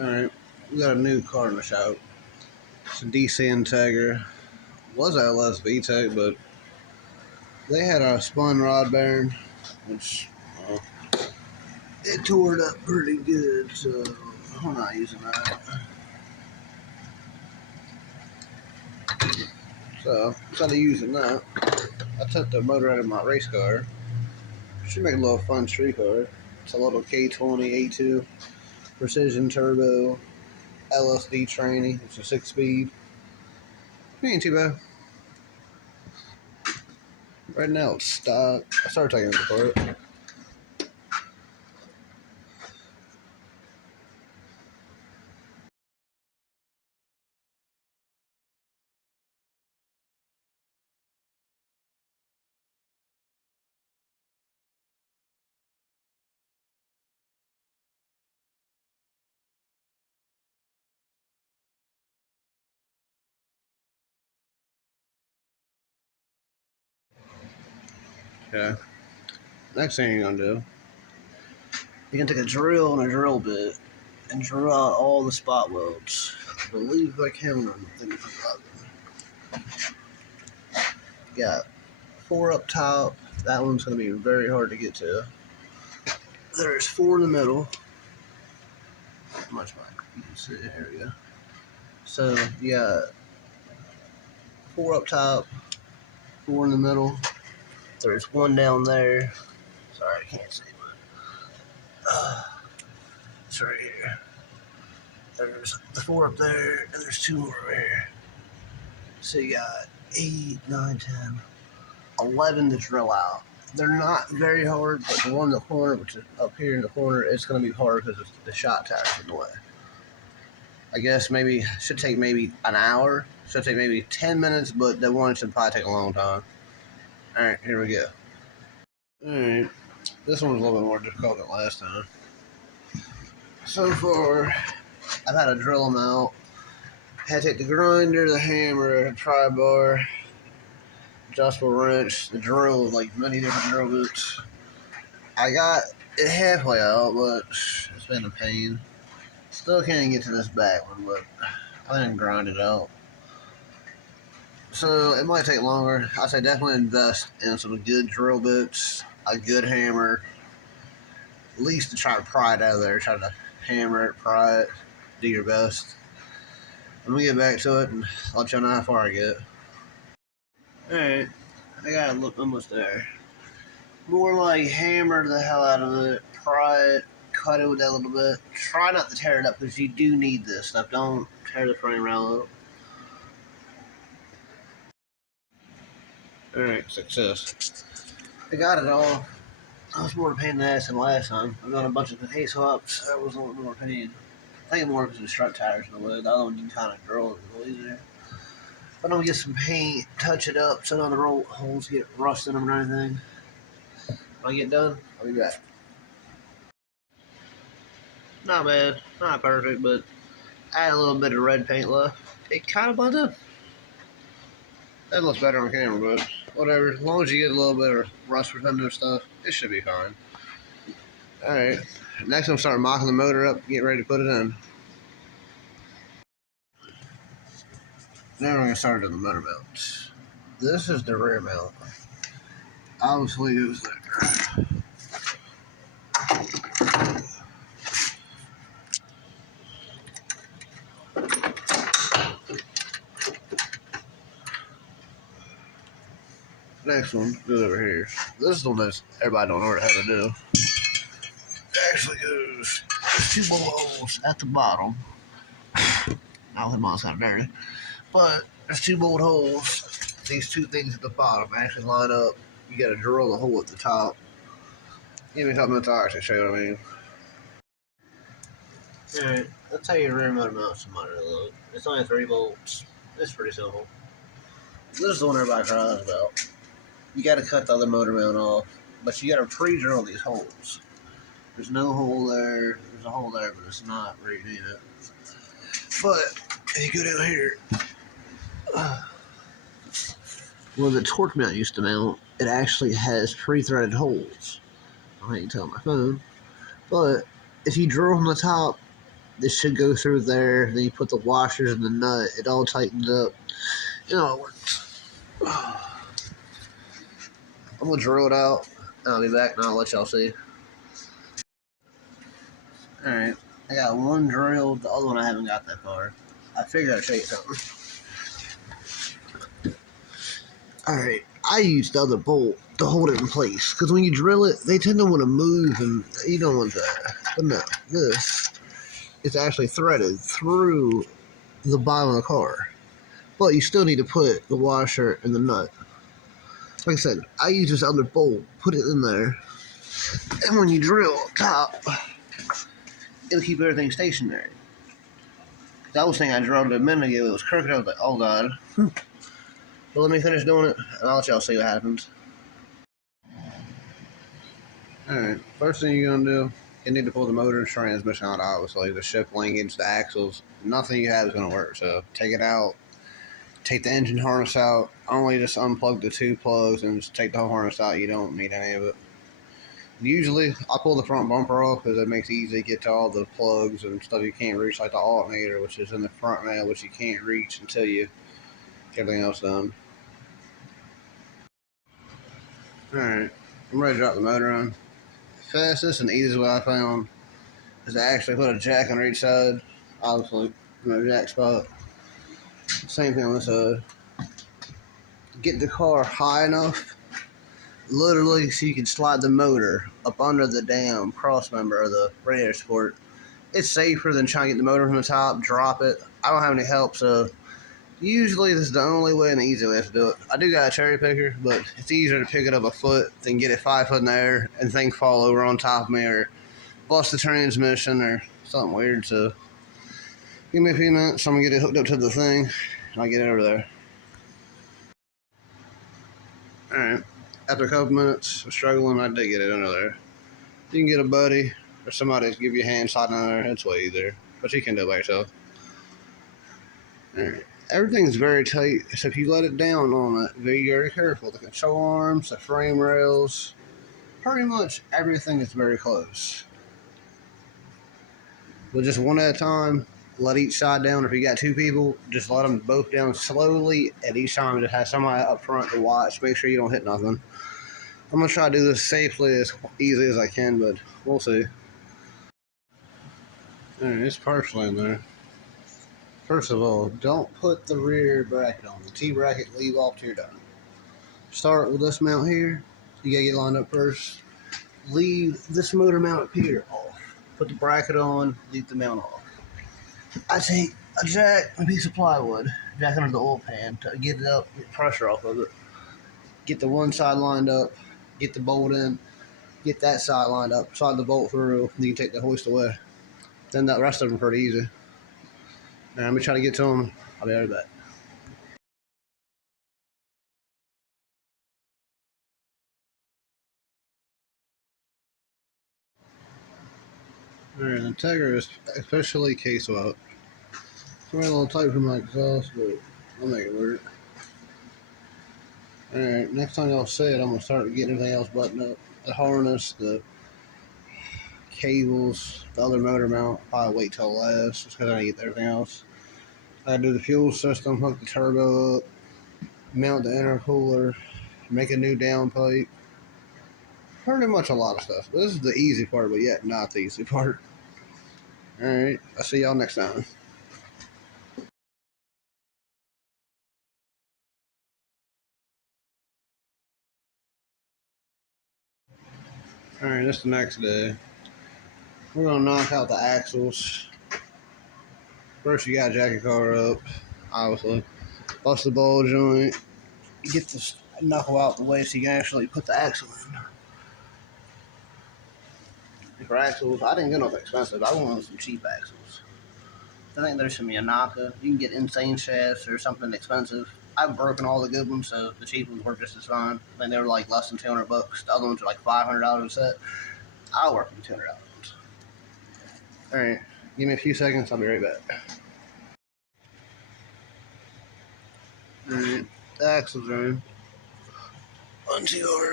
Alright, we got a new car in the shop. It's a DC Integra. Was LS VTEC, but they had a spun rod bearing, which it tore it up pretty good, so I'm not using that. So instead of using that, I took the motor out of my race car. Should make a little fun street car. It's a little K20 A2 precision turbo LSD tranny. It's a 6-speed. It ain't too bad. Right now it's stock. I started taking it apart. Okay. Next thing you're gonna do, you're gonna take a drill and a drill bit and drill out all the spot welds. I believe I can run the thing from got 4 up top. That one's gonna be very hard to get to. There's 4 in the middle. Much more. You can see it here. We go. So you got 4 up top, 4 in the middle. There's 1 down there. Sorry, I can't see it. It's right here. There's the 4 up there, and there's 2 more over here. So you got 8, 9, 10, 11 to drill out. They're not very hard, but the one in the corner, which is up here in the corner, it's going to be hard because the shot tower's in the way. I guess maybe should take maybe an hour. Should take maybe 10 minutes, but the one should probably take a long time. All right, here we go. All right, this one's a little bit more difficult than last time. So far, I've had to drill them out. Had to take the grinder, the hammer, the pry bar, adjustable wrench, the drill, like many different drill bits. I got it halfway out, but it's been a pain. Still can't get to this back one, but I didn't grind it out. So it might take longer. I say definitely invest in some good drill bits, a good hammer, at least to try to pry it out of there. Try to hammer it, pry it, do your best. I'm gonna get back to it and let y'all know how far I get. Alright, I got it almost there. More like hammer the hell out of it, pry it, cut it with that a little bit. Try not to tear it up because you do need this stuff. Don't tear the frame rail up. Alright, success. I got it all. I was more pain in the ass than last time. I got a bunch of hay swaps. That was a little more pain. I think more because the strut tires in the way. The other one you can kind of drill it a little easier. But I'm gonna get some paint, touch it up so none of the roll holes get rust in them or anything. When I get done, I'll be back. Not bad, not perfect, but I had a little bit of red paint left. It kind of blends in. That looks better on camera, but whatever. As long as you get a little bit of rust retentive stuff, it should be fine. Alright, next I'm starting mocking the motor up, get ready to put it in. Now we're going to start on the motor mount. This is the rear mount. Obviously it was there. Next one goes over here. This is the one that everybody don't know how to do. It actually goes, there's 2 bullet holes at the bottom. Now the mine's kind of dirty. But there's 2 bullet holes. These 2 things at the bottom actually line up. You gotta drill the hole at the top. Give me something to actually show you what I mean. Alright, I'll tell you rear motor mount some motor load. It's only 3 bolts. It's pretty simple. This is the one everybody cries about. You gotta cut the other motor mount off, but you gotta pre-drill these holes. There's no hole there. There's a hole there, but it's not where you need it. But if you go down here, where the torque mount used to mount, it actually has pre-threaded holes. I can't tell on my phone, but if you drill from the top This should go through there. Then you put the washers and the nut. It all tightens up. You know how it works. I'm gonna drill it out, and I'll be back, and I'll let y'all see. All right, I got one drilled. The other one I haven't got that far. I figured I'd show you something. All right, I used the other bolt to hold it in place because when you drill it, they tend to want to move, and you don't want that. But no, this is actually threaded through the bottom of the car. But you still need to put the washer and the nut. Like I said, I use this other bolt, put it in there, and when you drill top, it'll keep everything stationary. That was thing I drilled a minute ago. It was crooked. I was like, oh god. Well, let me finish doing it, and I'll let y'all see what happens. Alright, first thing you're going to do, you need to pull the motor and transmission out, obviously. The shift linkage, the axles, nothing you have is going to work. So take it out, take the engine harness out, only just unplug the two plugs and just take the whole harness out. You don't need any of it. Usually, I pull the front bumper off because it makes it easy to get to all the plugs and stuff you can't reach, like the alternator, which is in the front rail, which you can't reach until you get everything else done. Alright, I'm ready to drop the motor on. Fastest and easiest way I found is to actually put a jack on each side. Obviously, no jack spot. Same thing on this side. Get the car high enough, literally, so you can slide the motor up under the damn cross member or the radiator support. It's safer than trying to get the motor from the top, drop it. I don't have any help, so usually this is the only way and the easy way to do it. I do got a cherry picker, but it's easier to pick it up a foot than get it 5 foot in the air and things fall over on top of me or bust the transmission or something weird. So give me a few minutes. I'm gonna get it hooked up to the thing and I'll get it over there. Alright. After a couple minutes of struggling, I did get it under there. You can get a buddy or somebody to give you a hand sliding under there. It's way easier. But you can do it by yourself. Alright. Everything's very tight, so if you let it down on it, be very careful. The control arms, the frame rails, pretty much everything is very close. But just one at a time, let each side down. If you got two people, just let them both down slowly. At each time, just have somebody up front to watch. Make sure you don't hit nothing. I'm going to try to do this safely as easy as I can, but we'll see. Alright, it's partially in there. First of all, don't put the rear bracket on. The T-bracket, leave off till you're done. Start with this mount here. You gotta get lined up first. Leave this motor mount up here off. Put the bracket on, leave the mount off. I take a jack and a piece of plywood, jack under the oil pan to get it up, get pressure off of it. Get the one side lined up, get the bolt in, get that side lined up, slide the bolt through, then you can take the hoist away. Then the rest of them are pretty easy. Now, let me try to get to them. I'll be right back. Alright, the Integra is officially case swapped. It's a little tight for my exhaust, but I'll make it work. Alright, next time y'all see it, I'm going to start getting everything else buttoned up. The harness, the cables, the other motor mount. I'll wait till last, just because I need everything else. I do the fuel system, hook the turbo up, mount the intercooler, make a new downpipe. Pretty much a lot of stuff. This is the easy part, but yet not the easy part. Alright, I'll see y'all next time. Alright, this is the next day. We're going to knock out the axles. First, you got to jack your car up, obviously. Bust the ball joint. Get this knuckle out the way so you can actually put the axle in. For axles, I didn't get nothing expensive. I wanted some cheap axles. I think there's some Yanaka. You can get insane shafts or something expensive. I've broken all the good ones, so the cheap ones work just as fine. I think they were like less than $200. The other ones are like $500 a set. I'll work with $200. Alright, give me a few seconds. I'll be right back. Alright, the axles are in. 1, 2,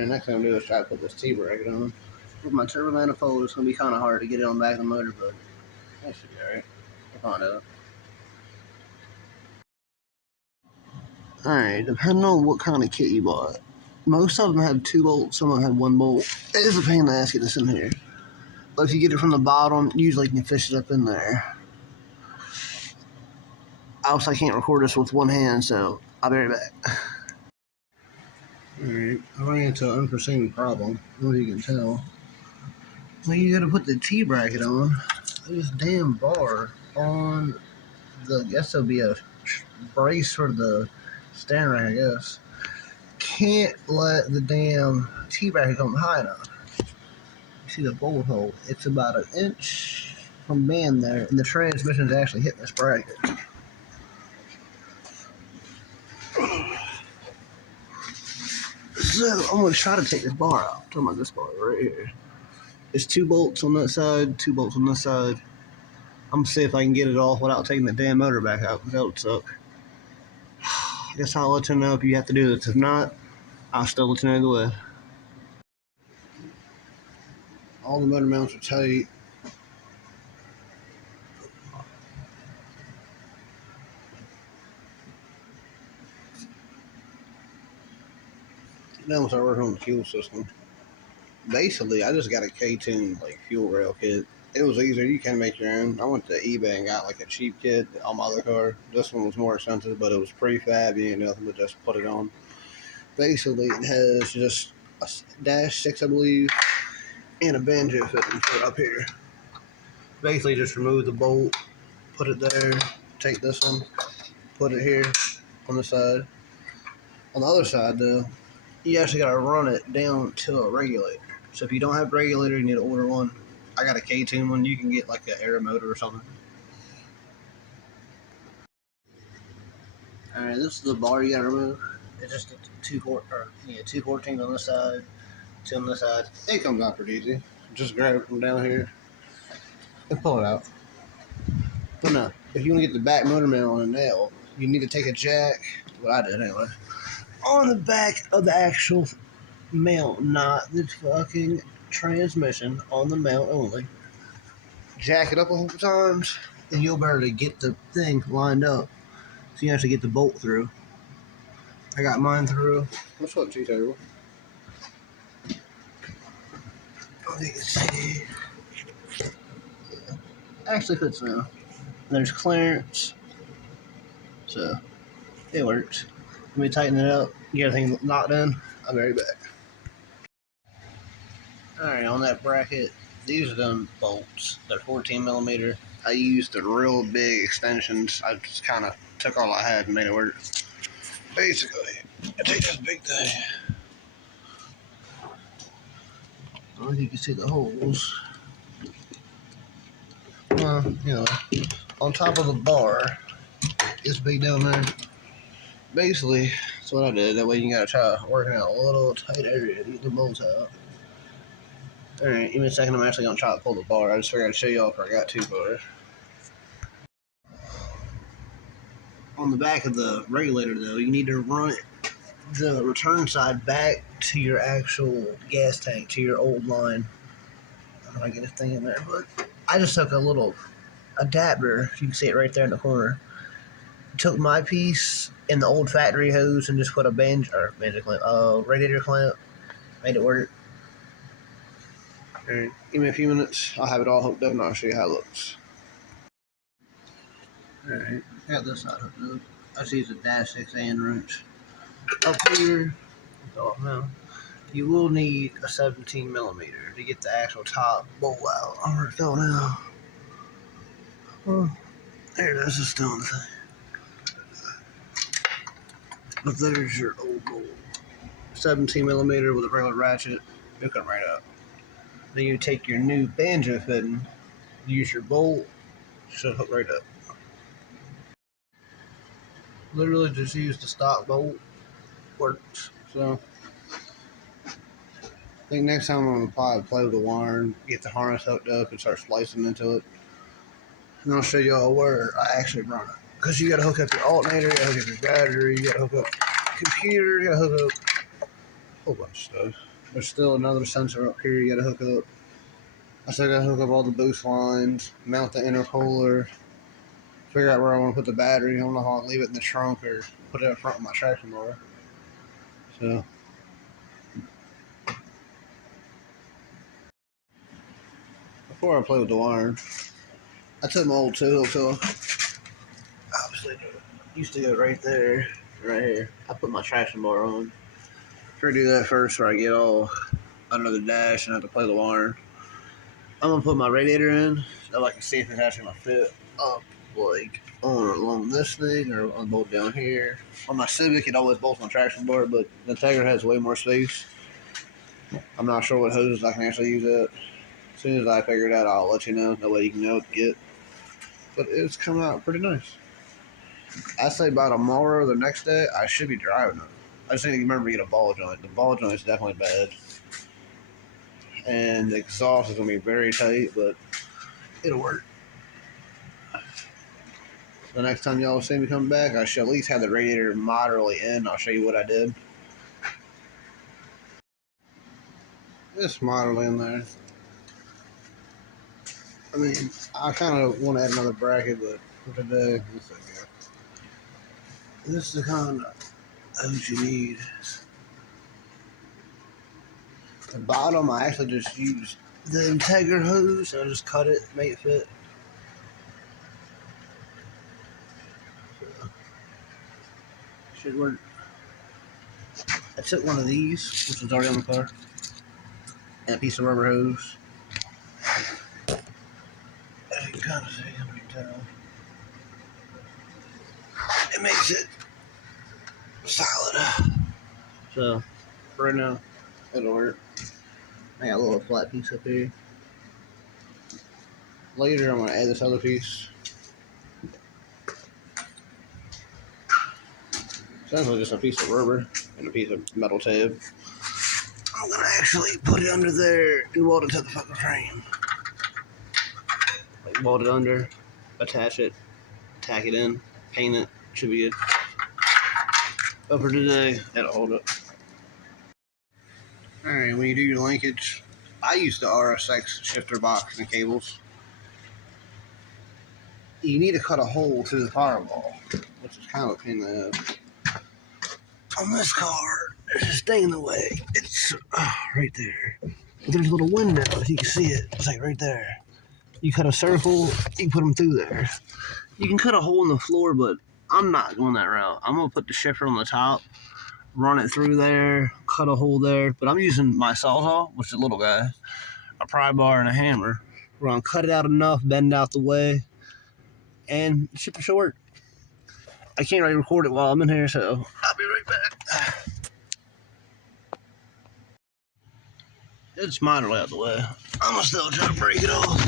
And the next thing I'm gonna do is try to put this T-bracket on. With my turbo manifold, it's gonna be kind of hard to get it on the back of the motor, but that should be alright. We'll find out. Alright, depending on what kind of kit you bought. Most of them had 2 bolts, some of them had 1 bolt. It is a pain in the ass getting this in here. But if you get it from the bottom, usually you can fish it up in there. Also, I can't record this with one hand, so I'll be right back. Alright, I ran into an unforeseen problem. I don't know if you can tell. When you gotta put the T-bracket on, this damn bar on the, I guess it'll be a brace for the stand rack, I guess. Can't let the damn T-bracket come high enough. You see the bolt hole? It's about 1 inch from band there, and the transmission is actually hitting this bracket. So I'm gonna try to take this bar out. I'm talking about this bar right here. It's 2 bolts on that side, 2 bolts on this side. I'm gonna see if I can get it off without taking the damn motor back out, because that would suck. I guess I'll let you know if you have to do this. If not, I'll still let you know the way. All the motor mounts are tight. Now we'll start working on the fuel system. Basically, I just got a K20 like fuel rail kit. It was easier. You can make your own. I went to eBay and got like a cheap kit on my other car. This one was more expensive, but it was prefab. You ain't nothing but just put it on. Basically, it has just a -6, I believe, and a banjo fitting for up here. Basically, just remove the bolt, put it there, take this one, put it here on the side. On the other side, though, you actually got to run it down to a regulator. So if you don't have a regulator, you need to order one. I got a K20 one. You can get like an air motor or something. All right, this is the bar you got to remove. It's just a 214 on this side, 2 on this side. It comes out pretty easy. Just grab it from down here and pull it out. But no, if you want to get the back motor mount on a nail, you need to take a jack. What I did anyway. On the back of the actual mount, not the fucking transmission, on the mount only. Jack it up a couple times, and you'll be able to get the thing lined up. So you actually get the bolt through. I got mine through. What's up, T-Table? Oh, you can see. Yeah. Actually fits now. There's clearance. So, it works. Let me tighten it up, get everything knocked in. I'll be right back. Alright, on that bracket, these are them bolts. They're 14 millimeter. I used the real big extensions. I just kind of took all I had and made it work. Basically, I take this big thing. I don't know if you can see the holes. Well, you know, on top of the bar, it's big down there. Basically, that's what I did. That way you gotta try working out a little tight area to get the bolts out. Alright, give me a second. I'm actually gonna try to pull the bar. I just figured I'd show y'all if I got 2 bars. On the back of the regulator, though, you need to run the return side back to your actual gas tank, to your old line. I'm gonna get this thing in there, but I just took a little adapter. You can see it right there in the corner. Took my piece in the old factory hose and just put a radiator clamp. Made it work. Alright, give me a few minutes. I'll have it all hooked up and I'll show you how it looks. Alright, got this side hooked up. I just used a -6 and wrench. Up here, now, you will need a 17 millimeter to get the actual top bolt out. I don't know where it fell now. Well, there it is, it's still on the thing. But there's your old bolt. 17 millimeter with a regular ratchet. It'll come right up. Then you take your new banjo fitting, use your bolt, should hook right up. Literally just use the stock bolt. Works. So I think next time I'm gonna probably play with the wire and get the harness hooked up and start splicing into it. And I'll show y'all where I actually run it. Because you gotta hook up your alternator, you gotta hook up your battery, you gotta hook up your computer, you gotta hook up a whole bunch of stuff. There's still another sensor up here you gotta hook up. I still gotta hook up all the boost lines, mount the intercooler, figure out where I want to put the battery. I don't know how I'll leave it in the trunk or put it up front of my traction bar. So before I play with the wiring, I took my old tool, so obviously used to go right there, right here. I put my traction bar on. Try to do that first before I get all under the dash and have to play the wiring. I'm gonna put my radiator in so I can see if it's actually gonna fit up like on or along this thing or on bolt down here. On my Civic, it always bolts my traction bar, but the Integra has way more space. I'm not sure what hoses I can actually use it. As soon as I figure it out, I'll let you know. That way you can know what to get. But it's coming out pretty nice. I say by tomorrow or the next day, I should be driving it. I just need to remember to get a ball joint. The ball joint is definitely bad. And the exhaust is going to be very tight, but it'll work. The next time y'all see me come back, I should at least have the radiator moderately in. I'll show you what I did. Just moderately in there. I mean, I kind of want to add another bracket, but for today, it's okay. This is the kind of hose you need. The bottom, I actually just used the Integra hose. I just cut it, make it fit. So, should work. I took one of these, which was already on the car, and a piece of rubber hose. As you can kind of see, you can tell. It makes it solid. So, for right now, it'll work. I got a little flat piece up here. Later, I'm going to add this other piece. Essentially just a piece of rubber and a piece of metal tab. I'm going to actually put it under there and weld it to the fucking frame. Like, weld it under, attach it, tack it in, paint it. Should be good. But for today, that'll hold it. Alright, when you do your linkage, I use the RSX shifter box and cables. You need to cut a hole through the firewall, which is kind of a pain in the ass. On this car, there's this thing in the way. It's right there. But there's a little window, if you can see it. It's like right there. You cut a circle, you can put them through there. You can cut a hole in the floor, but I'm not going that route. I'm going to put the shifter on the top, run it through there, cut a hole there. But I'm using my sawzall, which is a little guy, a pry bar, and a hammer. We're going to cut it out enough, bend out the way, and the shifter should work. I can't really record it while I'm in here, so I'll be right back. It's moderately out of the way. I'm gonna still try to break it off.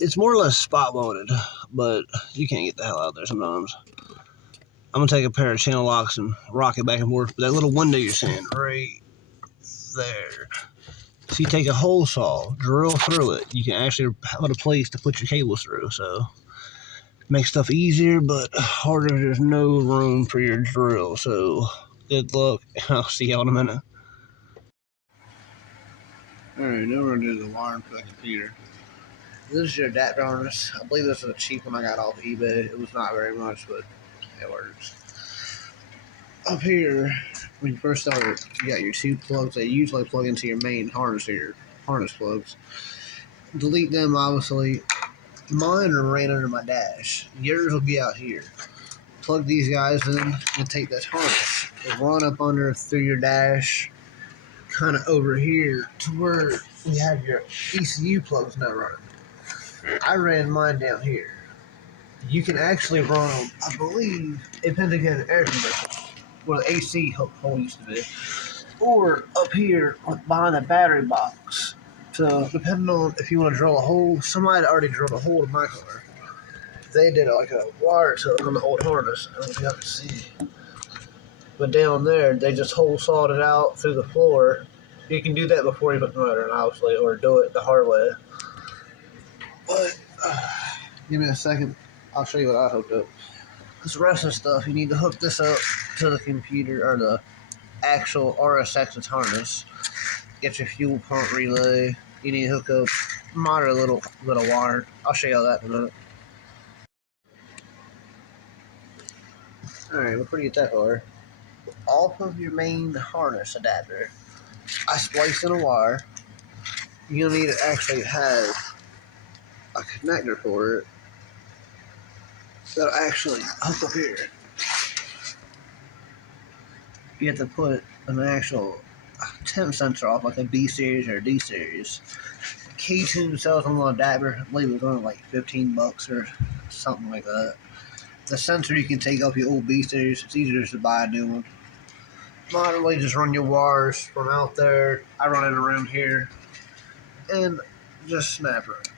It's more or less spot welded, but you can't get the hell out there sometimes. I'm gonna take a pair of channel locks and rock it back and forth. But that little window you're seeing right there. So you take a hole saw, drill through it. You can actually put a place to put your cables through. So makes stuff easier, but harder if there's no room for your drill. So good luck. I'll see y'all in a minute. Alright, now we're going to do the wiring for the computer. This is your adapter harness. I believe this is a cheap one I got off eBay. It was not very much, but it works. Up here, when you first start, you got your two plugs that usually plug into your main harness or your harness plugs. Delete them, obviously. Mine are right under my dash. Yours will be out here. Plug these guys in and take this harness. It'll run up under through your dash, kind of over here to where you have your ECU plugs now running. I ran mine down here. You can actually run them, I believe, it depends on the air compressor, where the AC hole used to be, or up here behind the battery box. So depending on if you want to drill a hole, somebody already drilled a hole in my car. They did like a wire hook on the old harness. I don't know if y'all can see. But down there, they just hole sawed it out through the floor. You can do that before you put the motor in, obviously, or do it the hard way. But, give me a second. I'll show you what I hooked up. This rest of the stuff, you need to hook this up to the computer, or the actual RSX's harness. get your fuel pump relay. You need to hook up moderate little bit of wire. I'll show you all that in a minute. Alright, before you get that far, off of your main harness adapter, I spliced in a wire. You're going to need to actually have a connector for it that'll actually hook up here. You have to put an actual temp sensor off, like a B series or a D series. K20 sells on the adapter. I believe it was only like $15 or something like that. The sensor you can take off your old B series. It's easier just to buy a new one. Moderately, just run your wires from out there. I run it around here, and just snap it.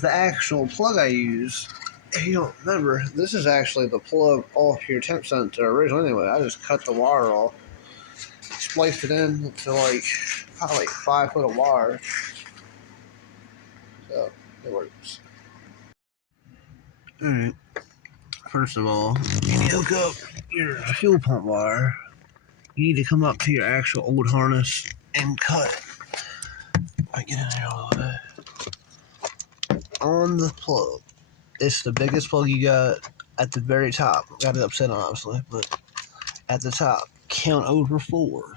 The actual plug I use, if you don't remember, this is actually the plug off your temp sensor originally. Anyway, I just cut the wire off, spliced it in to probably like 5 foot of wire. So it works. Alright. First of all, you need to hook up your fuel pump wire. You need to come up to your actual old harness and cut it. I get in there all the way. On the plug. It's the biggest plug you got at the very top. Got it upset obviously, but at the top, count over 4.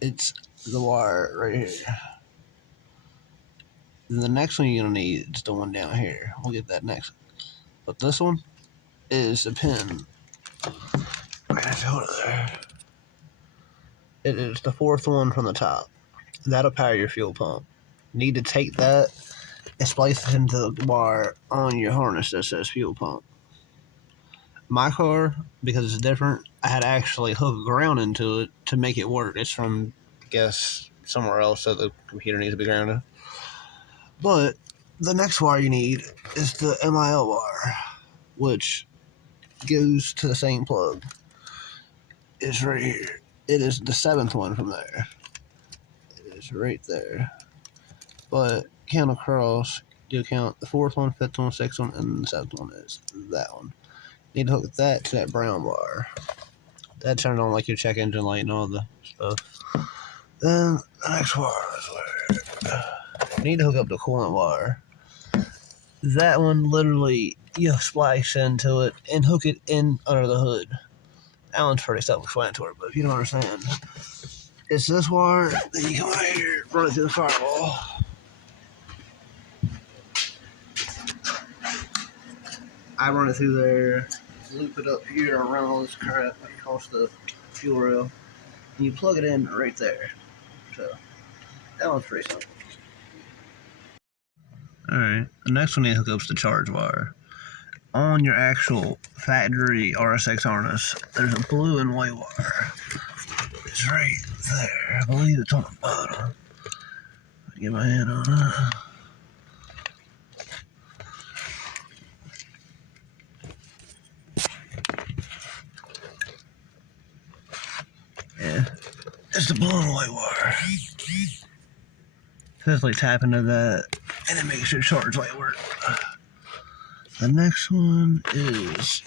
It's the wire right here. The next one you're gonna need is the one down here. We'll get that next. But this one is the pin. I have to hold it there. It is the 4th one from the top. That'll power your fuel pump. You need to take that and splice it into the wire on your harness that says fuel pump. My car, because it's different, I had to actually hook ground into it to make it work. It's from, I guess, somewhere else, so the computer needs to be grounded. But the next wire you need is the MIL wire, which goes to the same plug. It's right here. It is the 7th one from there. It is right there. But count across, you count the 4th one, 5th one, 6th one, and the 7th one is that one. You need to hook that to that brown wire. That turned on like your check engine light and all the stuff. Then the next wire is where you need to hook up the coolant wire. That one literally you splice into it and hook it in under the hood. That one's pretty self-explanatory, but if you don't understand, it's this wire that you come out here, run it through the firewall. I run it through there, loop it up here around all this crap across the fuel rail, and you plug it in right there. So that one's pretty simple. Alright, the next one you hook up is the charge wire. On your actual factory RSX harness, there's a blue and white wire. It's right there. I believe it's on the bottom. Get my hand on it. Yeah, it's the blue and white wire. Physically tap into that, and it makes your charge light work. The next one is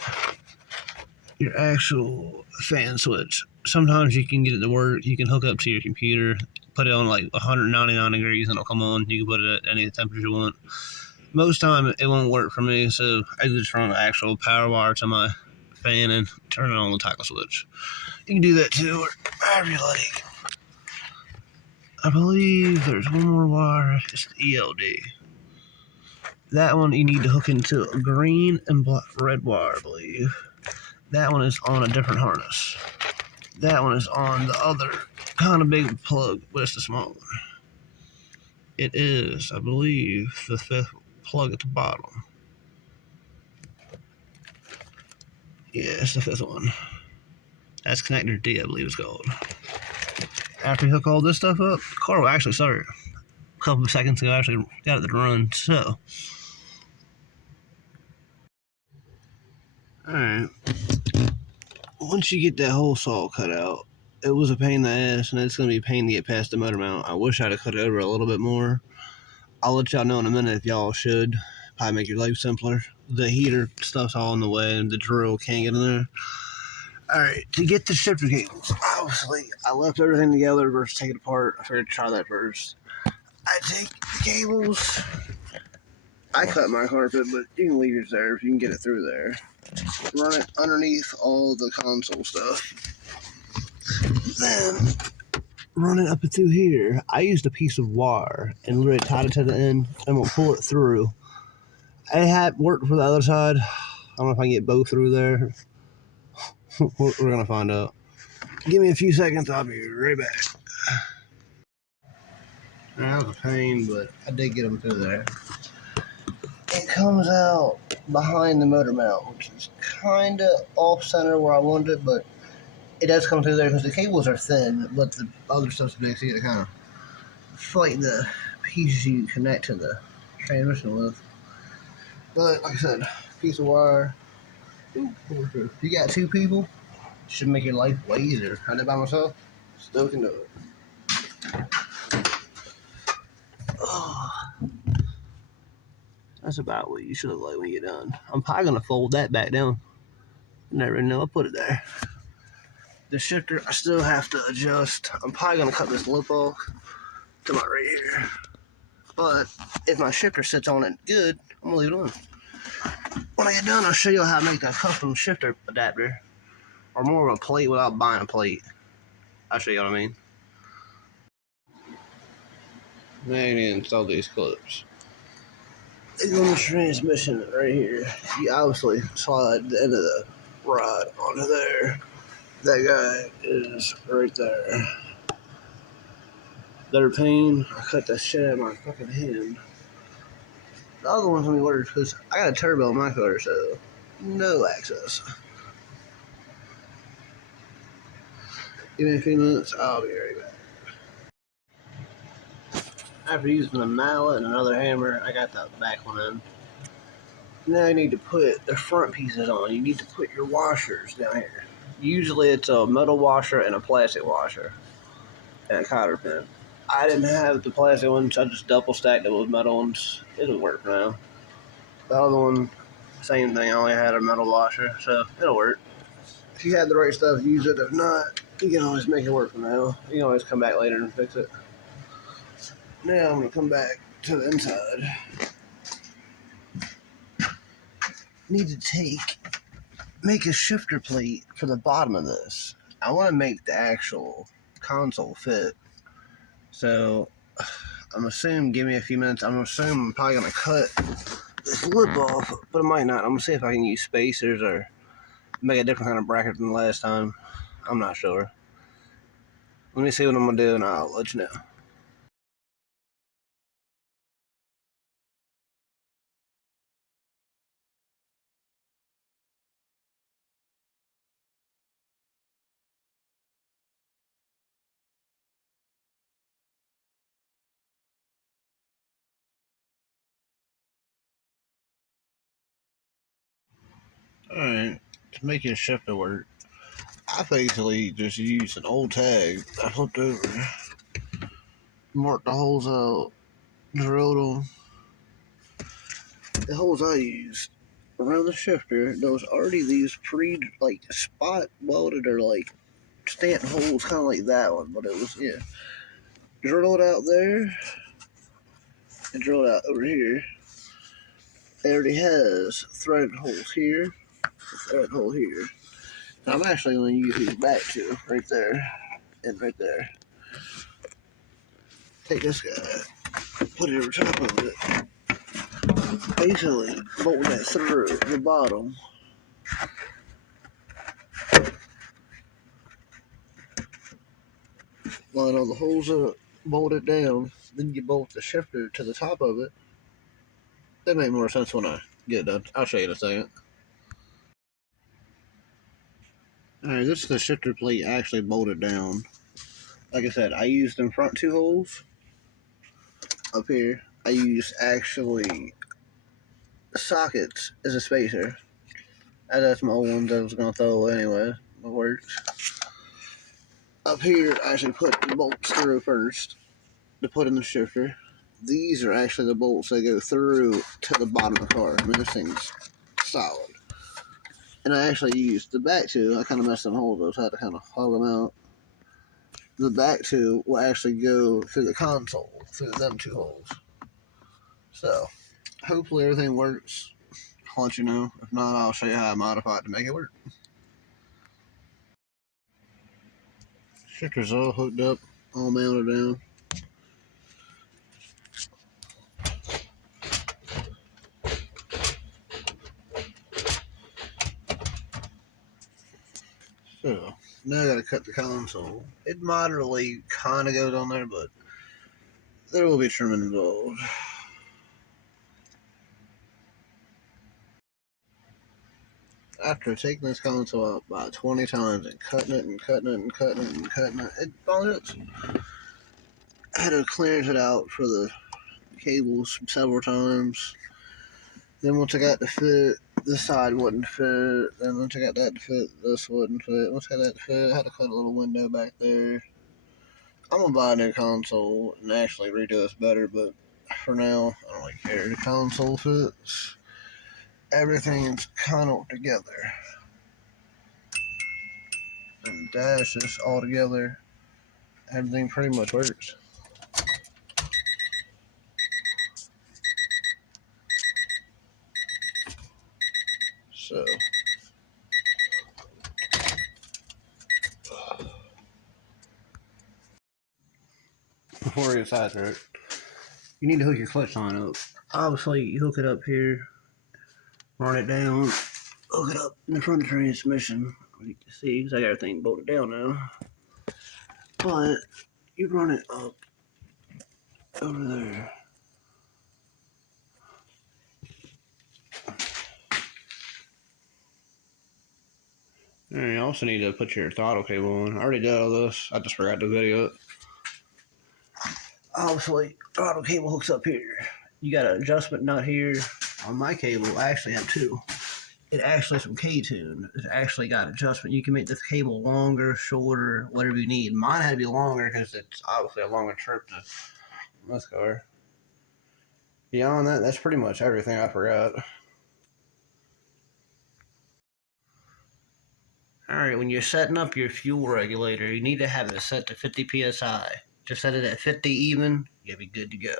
your actual fan switch. Sometimes you can get it to work. You can hook up to your computer, put it on like 199 degrees, and it'll come on. You can put it at any temperature you want. Most time it won't work for me, so I just run an actual power wire to my fan and turn it on the toggle switch. You can do that too, or however you like. I believe there's one more wire. It's the ELD. That one you need to hook into a green and red wire, I believe. That one is on a different harness. That one is on the other kind of big plug, but it's the small one. It is, I believe, the 5th plug at the bottom. Yeah, it's the 5th one. That's connector D, I believe it's called. After you hook all this stuff up, the car will actually start. A couple of seconds ago, I actually got it to run, so. Alright. Once you get that whole saw cut out, it was a pain in the ass, and it's going to be a pain to get past the motor mount. I wish I'd have cut it over a little bit more. I'll let y'all know in a minute if y'all should. Probably make your life simpler. The heater stuff's all in the way, and the drill can't get in there. Alright, to get the shifter cables, obviously, I left everything together versus take it apart. I figured to try that first. I take the cables. I cut my carpet, but you can leave yours there if you can get it through there. Run it underneath all the console stuff. Then run it up through here. I used a piece of wire and literally tied it to the end and we'll pull it through. It had worked for the other side. I don't know if I can get both through there. We're gonna find out. Give me a few seconds, I'll be right back. That was a pain, but I did get them through there. It comes out behind the motor mount, which is kind of off center where I wanted it, but it does come through there because the cables are thin, but the other stuff's big, so you gotta kind of fight the pieces you connect to the transmission with. But like I said, piece of wire. If you got two people, it should make your life way easier. I did it by myself, still can do it. Oh, that's about what you should look like when you're done. I'm probably gonna fold that back down. Never know, I'll put it there. The shifter, I still have to adjust. I'm probably gonna cut this lip off to my right here. But if my shifter sits on it good, I'm gonna leave it on. When I get done, I'll show you how to make that custom shifter adapter, or more of a plate without buying a plate. I'll show you what I mean. Now you need to install these clips. They go on the transmission right here. You obviously slide the end of the rod onto there. That guy is right there. They're a pain. I cut that shit out of my fucking hand. The other one's gonna be worse because I got a turbo in my car, so no access. Give me a few minutes, I'll be right back. After using the mallet and another hammer, I got the back one in. Now you need to put the front pieces on. You need to put your washers down here. Usually it's a metal washer and a plastic washer and a cotter pin. I didn't have the plastic ones, I just double stacked it with metal ones. It'll work now. The other one, same thing, I only had a metal washer, so it'll work. If you have the right stuff, use it. If not, you can always make it work for now. You can always come back later and fix it. Now I'm gonna come back to the inside. Need to make a shifter plate for the bottom of this. I want to make the actual console fit. So I'm assuming, give me a few minutes. I'm probably gonna cut this lip off, but I might not. I'm gonna see if I can use spacers or make a different kind of bracket than last time. I'm not sure. Let me see what I'm gonna do and I'll let you know. Alright, to make your shifter work, I basically just used an old tag I flipped over, marked the holes out, drilled them. The holes I used around the shifter, there was already these spot welded or stamped holes, kind of like that one, but it was, drilled out there and drilled out over here. It already has threaded holes here, a threaded hole here. And I'm actually going to use these back too, right there and right there. Take this guy, put it over top of it, basically bolt that through the bottom. Line all the holes up, bolt it down, then you bolt the shifter to the top of it. That makes more sense when I get it done. I'll show you in a second. Alright, this is the shifter plate actually bolted down. Like I said, I used them front two holes up here. I used actually sockets as a spacer. That's my old ones I was going to throw away anyway. It works. Up here, I actually put the bolts through first to put in the shifter. These are actually the bolts that go through to the bottom of the car. I mean, this thing's solid. And I actually used the back two. I kind of messed some holes though, so I had to kind of hog them out. The back two will actually go through the console, through them two holes. So, hopefully everything works. I'll let you know. If not, I'll show you how I modify it to make it work. Shifter's all hooked up, all mounted down. So, now I gotta cut the console. It moderately kind of goes on there, but there will be trimming involved. After taking this console out about 20 times and cutting it and cutting it and cutting it and cutting it, it finally hits. I had to clearance it out for the cables several times. Then once I got to fit, this side wouldn't fit. Then once I got that to fit, this wouldn't fit. Once I got that to fit, I had to cut a little window back there. I'm gonna buy a new console and actually redo this better, but for now, I don't really care. The console fits. Everything's kind of together. And dashes all together. Everything pretty much works. So, before we get sidetracked, you need to hook your clutch line up. Obviously, you hook it up here, run it down, hook it up in the front of the transmission. You can see, because I got everything bolted down now. But you run it up over there. And you also need to put your throttle cable on. I already did all this. I just forgot to video it. Obviously, throttle cable hooks up here. You got an adjustment nut here. On my cable, I actually have two. It actually is from K-Tune. It's actually got adjustment. You can make this cable longer, shorter, whatever you need. Mine had to be longer because it's obviously a longer trip to this car. Beyond that, that's pretty much everything I forgot. Alright, when you're setting up your fuel regulator, you need to have it set to 50 psi. Just set it at 50 even, you'll be good to go.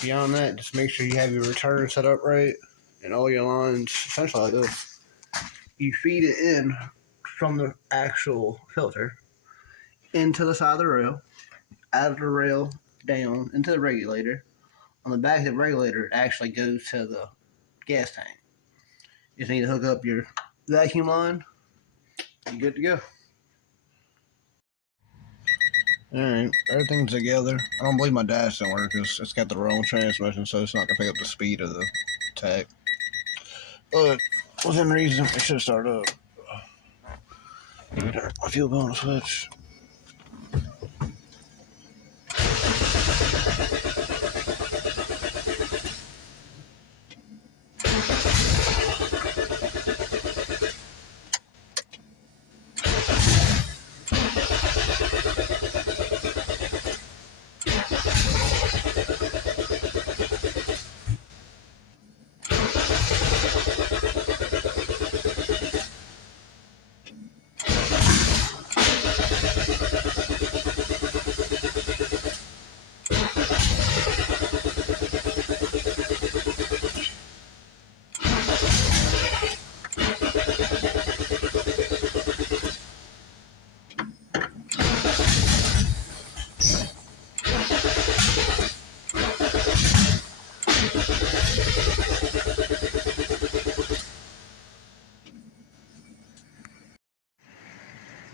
Beyond that, just make sure you have your return set up right and all your lines essentially like this. You feed it in from the actual filter into the side of the rail, out of the rail, down into the regulator. On the back of the regulator, it actually goes to the gas tank. You just need to hook up your vacuum line. You're good to go. Alright, everything's together. I don't believe my dash didn't work because it's got the wrong transmission, so it's not going to pick up the speed of the tech. But within reason, it should start up. My fuel bill on the switch.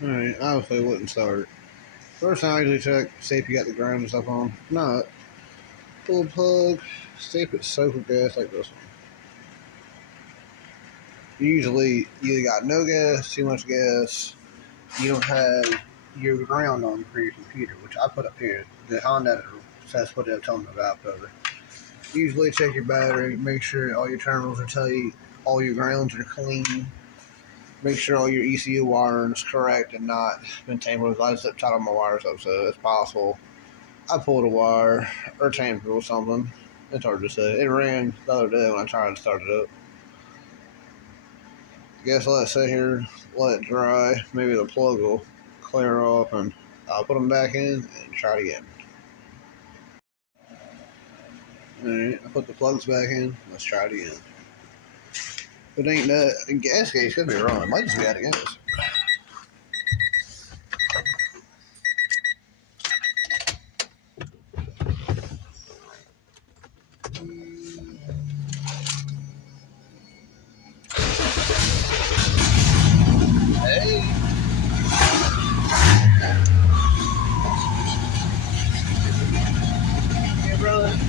Alright, obviously it wouldn't start. First thing I usually check, see if you got the ground and stuff on. If not, pull the plug, see if it's soaked with gas like this one. Usually, you either got no gas, too much gas, you don't have your ground on for your computer, which I put up here. The Honda says put it up on the valve cover. Usually check your battery, make sure all your terminals are tight, all your grounds are clean, make sure all your ECU wiring is correct and not been tampered with. I just tied all my wires up so it's possible I pulled a wire or tampered with something. It's hard to say. It ran the other day when I tried to start it up. Guess let it sit here, let it dry. Maybe the plug will clear off, and I'll put them back in and try it again. Alright, I put the plugs back in. Let's try it again. If it ain't that, the gas gauge could be wrong. It might just be out of gas. Hey. Hey, brother.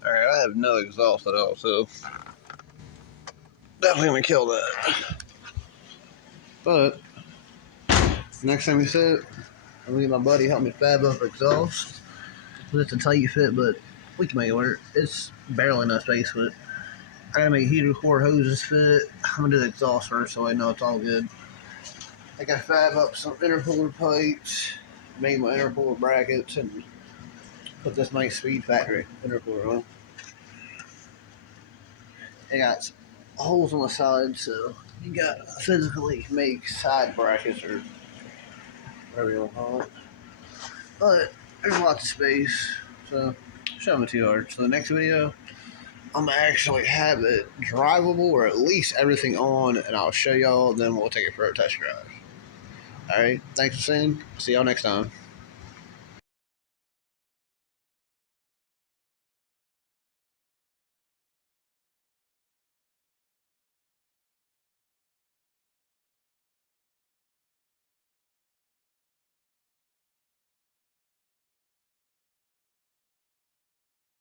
Alright, I have no exhaust at all, so definitely gonna kill that. But next time we sit, I'm gonna get my buddy help me fab up exhaust. It's a tight fit, but we can make it work. It's barely enough space with it. I gotta make heater core hoses fit. I'm gonna do the exhaust first so I know it's all good. I gotta fab up some intercooler pipes, make my intercooler brackets, and put this nice Speed Factory intercooler on. I got holes on the side, so you gotta physically make side brackets or whatever you want to call it. But there's lots of space, so shouldn't be too hard. So the next video, I'm gonna actually have it drivable or at least everything on, and I'll show y'all. Then we'll take it for a test drive. All right, thanks for seeing. See y'all next time.